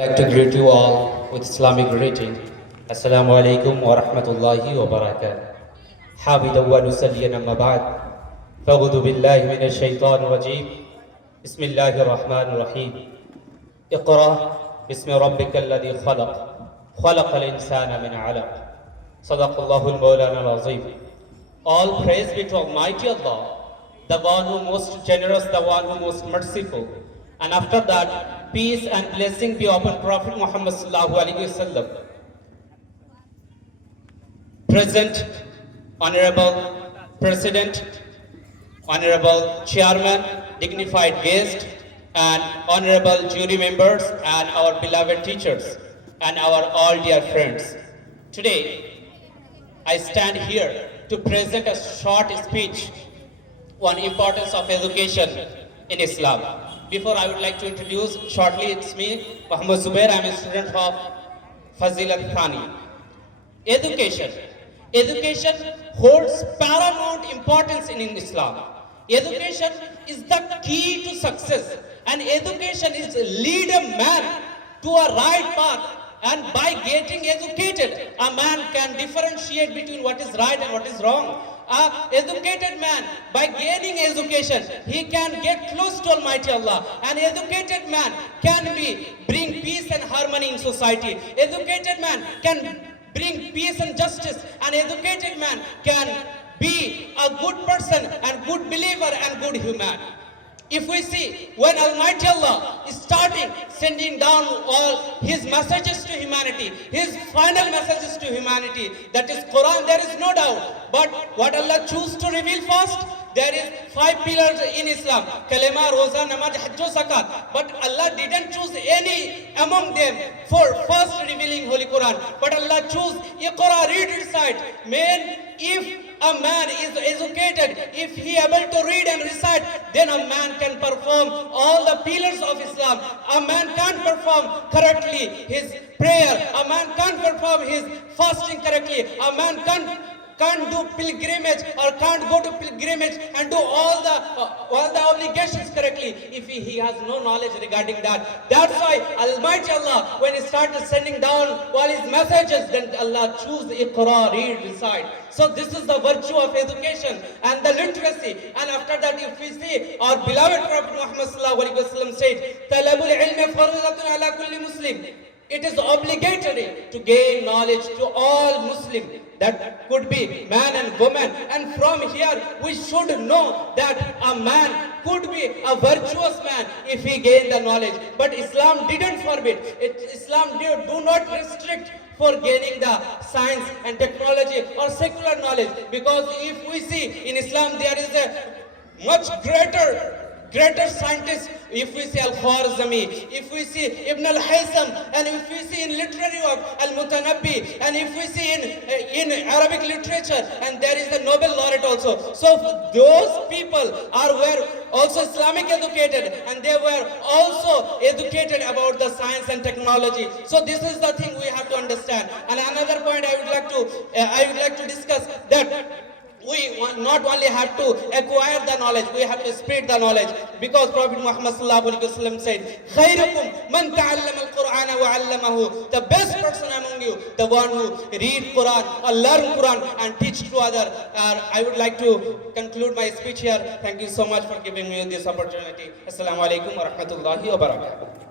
I'd like to greet you all with Islamic greeting. Assalamu alaikum wa rahmatullahi wa barakatuh. حامدا ونسليا أما بعد فأعوذ بالله من الشيطان الرجيم بسم الله الرحمن الرحيم اقرأ باسم ربك الذي خلق خلق الإنسان من علق صدق الله المولانا العظيم. All praise be to Almighty Allah, the one who most generous, the one who most merciful. And after that, peace and blessing be upon Prophet Muhammad sallallahu alaihi wasallam. Present, Honorable President, Honorable Chairman, dignified guest, and Honorable jury members, and our beloved teachers, and our all dear friends. Today, I stand here to present a short speech on importance of education in Islam. Before I would like to introduce shortly, it's me, Muhammad Zubair. I'm a student of Fazilat Thani. Education. Education holds paramount importance in Islam. Education is the key to success, and education is lead a man to a right path. And by getting educated, a man can differentiate between what is right and what is wrong. An educated man, by gaining education, he can get close to Almighty Allah. An educated man can bring peace and harmony in society. Educated man can bring peace and justice. An educated man can be a good person and good believer and good human. If we see, when Almighty Allah is starting sending down all His messages to humanity, His final messages to humanity, that is Quran, there is no doubt. But what Allah choose to reveal first? There is 5 pillars in Islam: kalima, roza, namaz, hajj, zakat. But Allah didn't choose any among them for first revealing Holy Quran. But Allah choose Iqra, read, recite. If a man is educated, if he able to read and recite, then a man can perform all the pillars of Islam. A man can't perform correctly his prayer. A man can't perform his fasting correctly. A man can't do pilgrimage or can't go to pilgrimage and do all the obligations correctly if he has no knowledge regarding that. That's why Almighty Allah, when He started sending down all His messages, then Allah choose Iqra, read, recite. So this is the virtue of education and the literacy. And after that, if we see, our beloved Prophet Muhammad sallallahu alaihi wasallam said, "Talabul ilmi faridatun ala kulli Muslim." It is obligatory to gain knowledge to all Muslims. That could be man and woman. And from here, we should know that a man could be a virtuous man if he gain the knowledge. But Islam didn't forbid. Islam do not restrict for gaining the science and technology or secular knowledge. Because if we see in Islam, there is a much greater scientist. If we see Al-Khwarizmi, if we see Ibn al-Haytham, and if we see in literary work Al-Mutanabbi, and if we see in Arabic literature, and there is the Nobel laureate also. So those people were also Islamic educated, and they were also educated about the science and technology. So this is the thing we have to understand. And another point I would like to discuss, that we not only have to acquire the knowledge, we have to spread the knowledge. Because Prophet Muhammad sallallahu alaihi wasallam said, "Khairukum man ta'allama al-Qur'ana wa 'allamahu." The best person among you, the one who read Quran or learn Quran and teach to others. I would like to conclude my speech here. Thank you so much for giving me this opportunity. Assalamu alaikum wa rahmatullahi wa barakatuh.